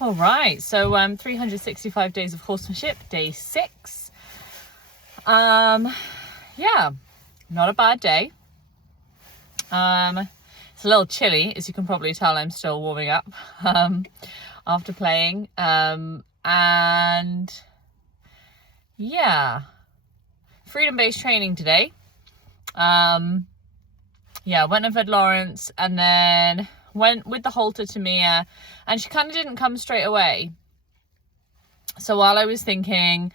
All right, so 365 days of horsemanship, day 6. Yeah, not a bad day. It's a little chilly, as you can probably tell. I'm still warming up after playing. And yeah, freedom-based training today. Yeah, went and fed Lawrence and then went with the halter to Mia, and she kind of didn't come straight away. So while I was thinking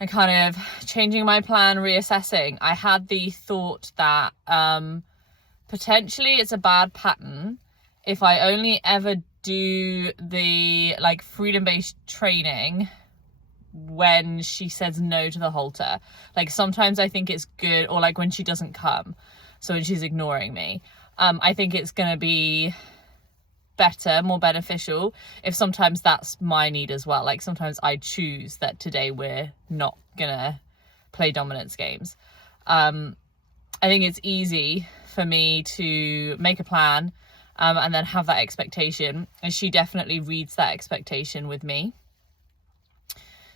and kind of changing my plan, reassessing, I had the thought that potentially it's a bad pattern if I only ever do the like freedom-based training when she says no to the halter. Like sometimes I think it's good, or like when she doesn't come, so when she's ignoring me, I think it's gonna be better, more beneficial if sometimes that's my need as well. Like sometimes I choose that today we're not gonna play dominance games. I think it's easy for me to make a plan and then have that expectation, and she definitely reads that expectation with me.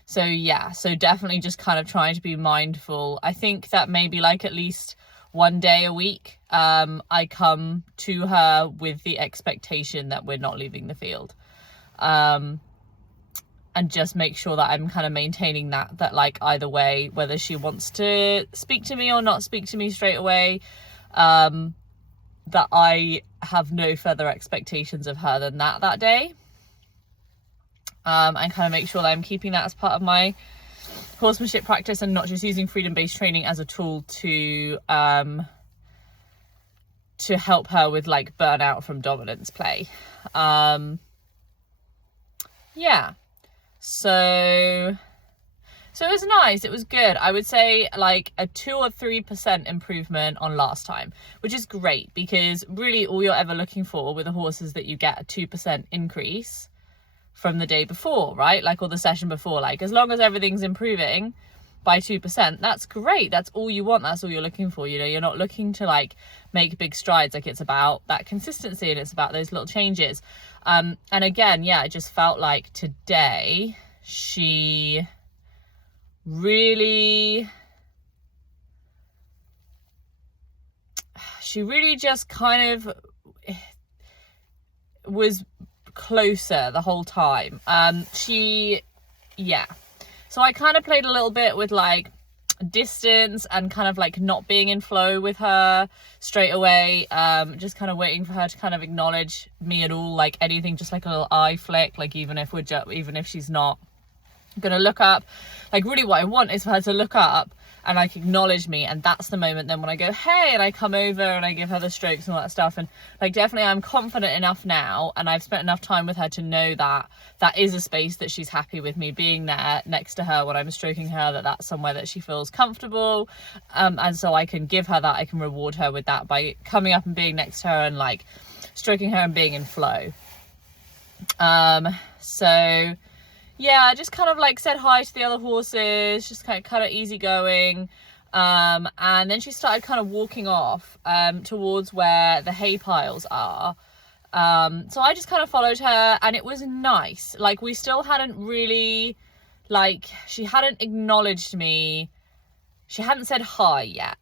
So yeah, so definitely just kind of trying to be mindful. I think that maybe like at least one day a week, I come to her with the expectation that we're not leaving the field. And just make sure that I'm kind of maintaining that like either way, whether she wants to speak to me or not speak to me straight away, that I have no further expectations of her than that day. And kind of make sure that I'm keeping that as part of my horsemanship practice and not just using freedom-based training as a tool to help her with like burnout from dominance play. Yeah, so it was nice. It was good. I would say like a 2 or 3% improvement on last time, which is great, because really all you're ever looking for with a horse is that you get a 2% increase from the day before, right? Like, or the session before. Like, as long as everything's improving by 2%, that's great. That's all you want. That's all you're looking for. You know, you're not looking to like make big strides. Like, it's about that consistency and it's about those little changes. And again, yeah, I just felt like today she really just kind of was closer the whole time. So I kind of played a little bit with like distance and kind of like not being in flow with her straight away, just kind of waiting for her to kind of acknowledge me at all, like anything, just like a little eye flick, like even if she's not gonna look up. Like really what I want is for her to look up and like acknowledge me, and that's the moment then when I go hey, and I come over and I give her the strokes and all that stuff. And like definitely I'm confident enough now, and I've spent enough time with her to know that that is a space that she's happy with me being there next to her when I'm stroking her, that that's somewhere that she feels comfortable, and so I can give her that, I can reward her with that by coming up and being next to her and like stroking her and being in flow. So yeah, I just kind of like said hi to the other horses, just kind of easygoing. And then she started kind of walking off towards where the hay piles are. So I just kind of followed her, and it was nice. Like, we still hadn't really, like, she hadn't acknowledged me. She hadn't said hi yet.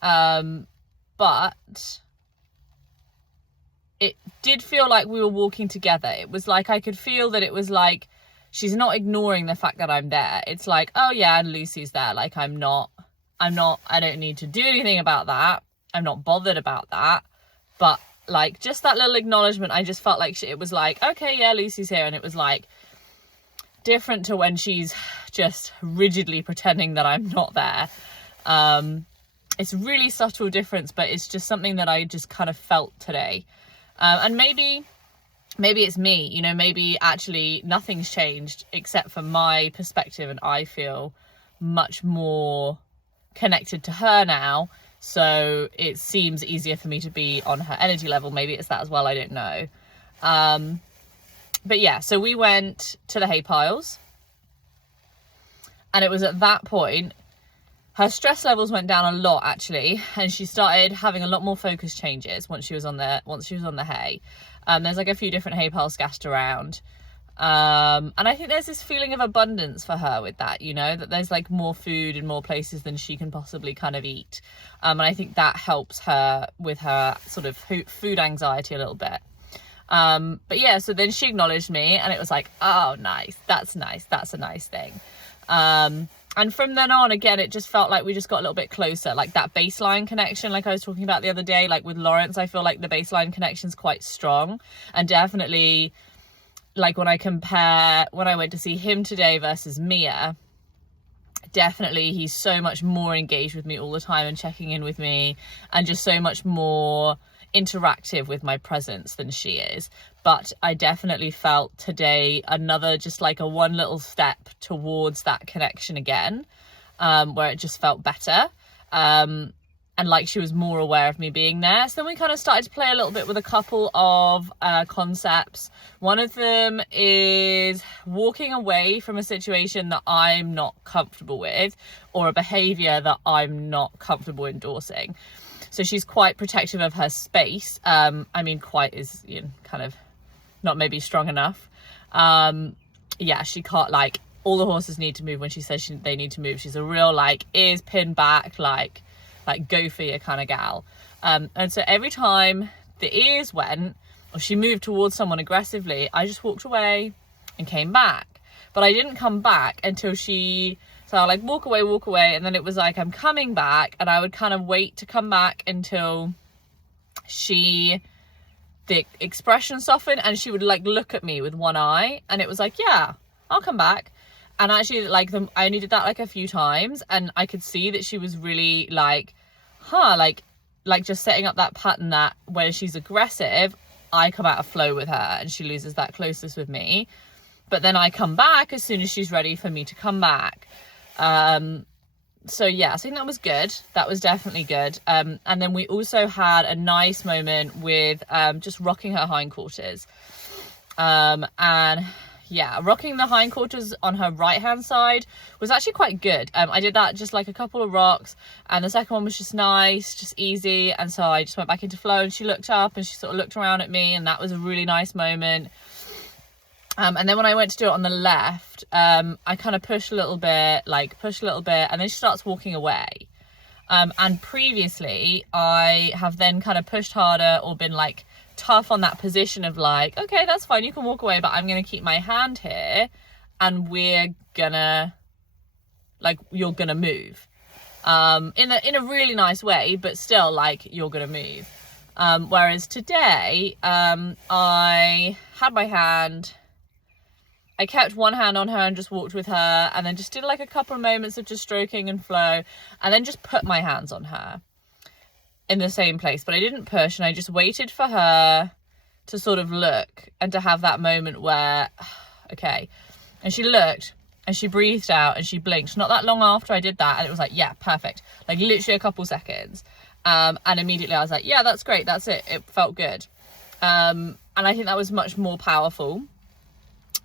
But it did feel like we were walking together. It was like, I could feel that it was like, she's not ignoring the fact that I'm there. It's like, oh yeah, and Lucy's there. Like, I don't need to do anything about that. I'm not bothered about that. But like, just that little acknowledgement, I just felt like it was like, okay, yeah, Lucy's here. And it was like different to when she's just rigidly pretending that I'm not there. It's a really subtle difference, but it's just something that I just kind of felt today. And maybe it's me, you know, maybe actually nothing's changed except for my perspective, and I feel much more connected to her now, so it seems easier for me to be on her energy level. Maybe it's that as well, I don't know. But yeah, so we went to the hay piles, and it was at that point her stress levels went down a lot, actually, and she started having a lot more focus changes once she was on the hay. There's like a few different hay piles scattered around, And I think there's this feeling of abundance for her with that, you know, that there's like more food in more places than she can possibly kind of eat. And I think that helps her with her sort of food anxiety a little bit. But yeah, so then she acknowledged me, and it was like, oh, nice. That's a nice thing. And from then on, again, it just felt like we just got a little bit closer, like that baseline connection, like I was talking about the other day, like with Lawrence, I feel like the baseline connection's quite strong. And definitely, like when I went to see him today versus Mia, definitely he's so much more engaged with me all the time and checking in with me, and just so much more interactive with my presence than she is. But I definitely felt today another, just like a one little step towards that connection again, where it just felt better, and like she was more aware of me being there. So then we kind of started to play a little bit with a couple of concepts. One of them is walking away from a situation that I'm not comfortable with, or a behavior that I'm not comfortable endorsing. So she's quite protective of her space. I mean, quite is, you know, kind of not maybe strong enough. Yeah, she can't, like, all the horses need to move when she says they need to move. She's a real, like, ears pinned back, like go for you kind of gal. And so every time the ears went, or she moved towards someone aggressively, I just walked away and came back. But I didn't come back until so I'll like walk away, and then it was like, I'm coming back, and I would kind of wait to come back until the expression softened, and she would like look at me with one eye, and it was like, yeah, I'll come back. And actually, like, I only did that like a few times, and I could see that she was really like, like just setting up that pattern that when she's aggressive, I come out of flow with her and she loses that closeness with me. But then I come back as soon as she's ready for me to come back. So yeah, I think that was good. That was definitely good. And then we also had a nice moment with just rocking her hindquarters. And yeah, rocking the hindquarters on her right hand side was actually quite good. I did that just like a couple of rocks, and the second one was just nice, just easy. And so I just went back into flow, and she looked up and she sort of looked around at me, and that was a really nice moment. And then when I went to do it on the left, I kind of push a little bit, and then she starts walking away. And previously I have then kind of pushed harder, or been like tough on that position of like, okay, that's fine, you can walk away, but I'm going to keep my hand here, and you're gonna move. In a really nice way, but still like, you're gonna move. Whereas today, I had my hand, I kept one hand on her and just walked with her, and then just did like a couple of moments of just stroking and flow, and then just put my hands on her in the same place. But I didn't push, and I just waited for her to sort of look and to have that moment where, okay. And she looked, and she breathed out, and she blinked. Not that long after I did that, and it was like, yeah, perfect. Like literally a couple seconds. And immediately I was like, yeah, that's great. That's it. It felt good. And I think that was much more powerful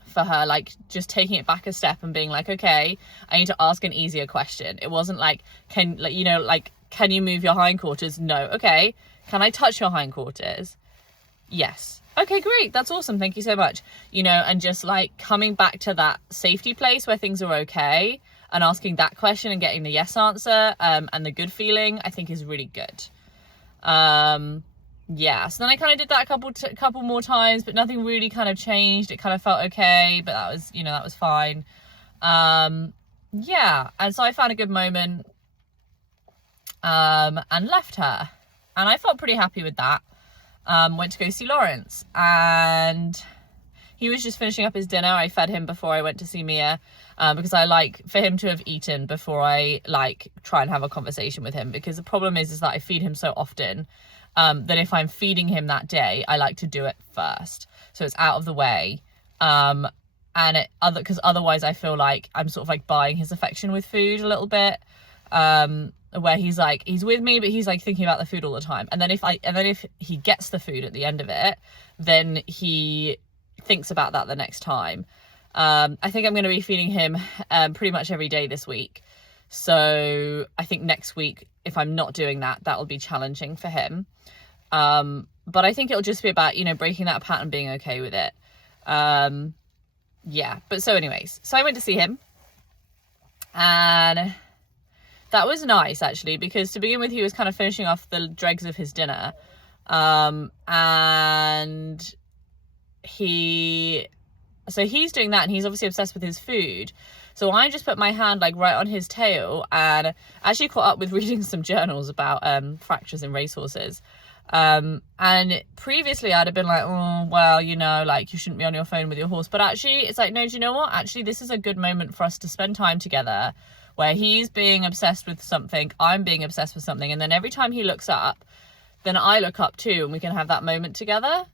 for her, like just taking it back a step and being like, okay, I need to ask an easier question. It wasn't like, can you move your hindquarters? No. Okay. Can I touch your hindquarters? Yes. Okay, great. That's awesome. Thank you so much. And just like coming back to that safety place where things are okay, and asking that question and getting the yes answer, and the good feeling, I think is really good. Yeah, so then I kind of did that a couple more times, but nothing really kind of changed. It kind of felt okay, but that was fine. Yeah, and so I found a good moment, and left her, and I felt pretty happy with that. Went to go see Lawrence, and he was just finishing up his dinner. I fed him before I went to see Mia, because I like for him to have eaten before I like try and have a conversation with him, because the problem is that I feed him so often, that if I'm feeding him that day, I like to do it first, so it's out of the way. Because otherwise I feel like I'm sort of like buying his affection with food a little bit, where he's with me, but he's like thinking about the food all the time. And then if he gets the food at the end of it, then he thinks about that the next time. I think I'm going to be feeding him pretty much every day this week. So I think next week, if I'm not doing that, that will be challenging for him. But I think it'll just be about, breaking that pattern, being okay with it. yeah, but so anyways, so I went to see him, and that was nice actually, because to begin with, he was kind of finishing off the dregs of his dinner, and he's doing that, and he's obviously obsessed with his food. So I just put my hand like right on his tail, and actually caught up with reading some journals about fractures in racehorses. And previously I'd have been like, oh, well, you know, like, you shouldn't be on your phone with your horse. But actually it's like, no, do you know what? Actually, this is a good moment for us to spend time together, where he's being obsessed with something, I'm being obsessed with something. And then every time he looks up, then I look up too, and we can have that moment together.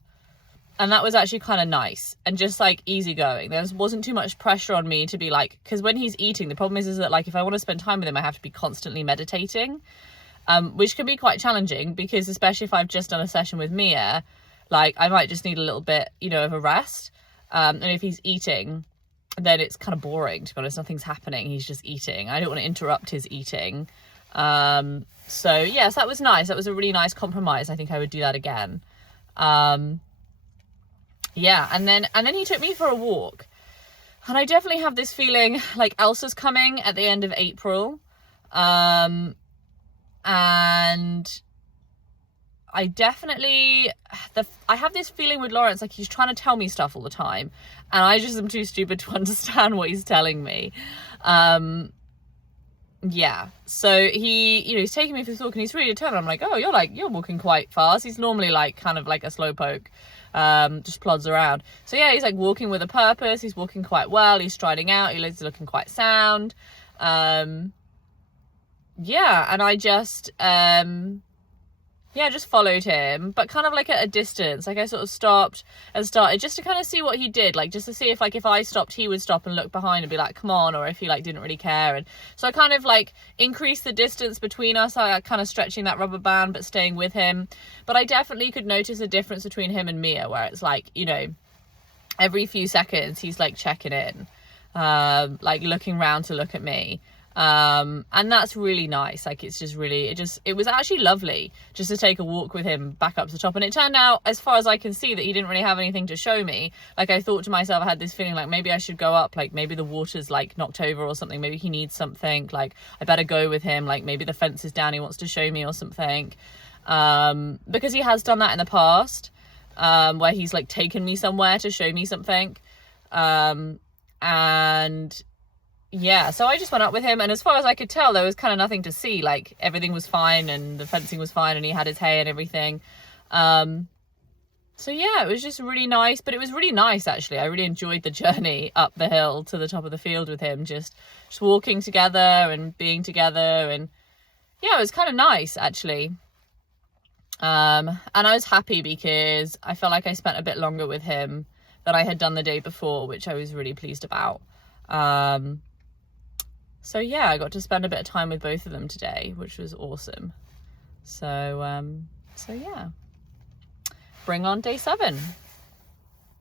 And that was actually kind of nice and just like easygoing. There wasn't too much pressure on me to be like, because when he's eating, the problem is that like, if I want to spend time with him, I have to be constantly meditating, which can be quite challenging, because especially if I've just done a session with Mia, like, I might just need a little bit, you know, of a rest. And if he's eating, then it's kind of boring, to be honest. Nothing's happening. He's just eating. I don't want to interrupt his eating. So yes, that was nice. That was a really nice compromise. I think I would do that again. Yeah, and then he took me for a walk, and I definitely have this feeling like Elsa's coming at the end of April, and I definitely, I have this feeling with Lawrence, like, he's trying to tell me stuff all the time, and I just am too stupid to understand what he's telling me. Yeah, so he, you know, he's taking me for this walk, and he's really determined. I'm like, oh, you're walking quite fast. He's normally like kind of like a slowpoke, just plods around. So yeah, he's like walking with a purpose. He's walking quite well. He's striding out. He's looking quite sound. Yeah, and I just just followed him, but kind of like at a distance. Like, I sort of stopped and started just to kind of see what he did, like, just to see if, like, if I stopped, he would stop and look behind and be like, come on, or if he like didn't really care. And so I kind of like increased the distance between us, I kind of stretching that rubber band but staying with him. But I definitely could notice a difference between him and Mia, where it's like, you know, every few seconds he's like checking in, like looking round to look at me. And that's really nice. Like, it's just really, it was actually lovely just to take a walk with him back up to the top. And it turned out, as far as I can see, that he didn't really have anything to show me. Like, I thought to myself, I had this feeling like maybe I should go up, like maybe the water's like knocked over or something, maybe he needs something, like I better go with him, like maybe the fence is down, he wants to show me or something, because he has done that in the past, where he's like taken me somewhere to show me something, and yeah, so I just went up with him, and as far as I could tell, there was kind of nothing to see. Like, everything was fine, and the fencing was fine, and he had his hay and everything. So yeah, it was just really nice. But it was really nice, actually. I really enjoyed the journey up the hill to the top of the field with him, just walking together and being together. And yeah, it was kind of nice, actually. And I was happy because I felt like I spent a bit longer with him than I had done the day before, which I was really pleased about. So yeah, I got to spend a bit of time with both of them today, which was awesome. So yeah, bring on day 7.